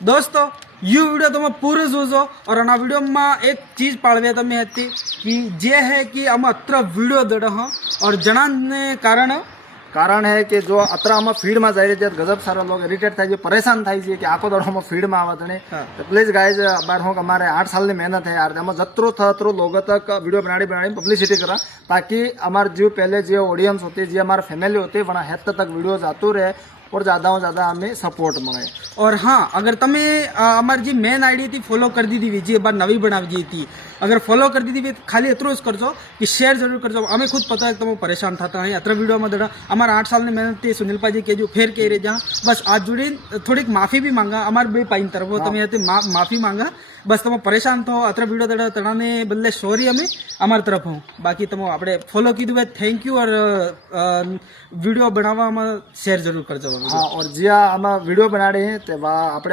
दोस्तों ये वीडियो तुम पूरे सोचो और आना वीडियो में एक चीज पाड़वे तमें हती कि जे है कि हम अत्र वीडियो दड़ और जणाने कारण है कि जो अत्र हम फीड में जाई रही गजब सारा लोग इरिटेट थाय परेशान थाय छे कि आखो दाड़ो हम फीड में आवत ने तो प्लीज गाइज बार हो हमारे 8 साल की मेहनत है यार हम जत्रो था अत्रो लोगों तक वीडियो बनाड़ी पब्लिसिटी करा ताकि हमारे जो पहले जो ऑडियंस होती जो हमारे फैमिली होती वहाँ हेत तक वीडियो जातू रहे और ज़्यादा से ज़्यादा हमें सपोर्ट मिले। और हाँ अगर तमे हमारी जी मेन आईडी थी फॉलो कर दी थी जी बार नवी बना दी थी अगर फॉलो कर दी थी खाली इतना कर जो कि शेयर जरूर कर जो हमें खुद पता है कि तुम परेशान था अत्र वीडियो में दड़ा हमारे 8 साल की मेहनत थी सुनील पाजी के जो फिर कह रहे जहाँ बस आज जुड़ी थोड़ी माफ़ी भी मांगा हमारे बे पाइन तरफ तमें माफ़ी मांगा बस तुम परेशान थो अत्र वीडियो दड़ा तड़ाने बदले सॉरी हमें हमारी तरफ हूँ बाकी तुम आपणे फॉलो कीधु है थैंक यू और वीडियो बनावा शेयर जरूर कर जो। हाँ और ज्यादा हम वीडियो बना रहे हैं तो आपणे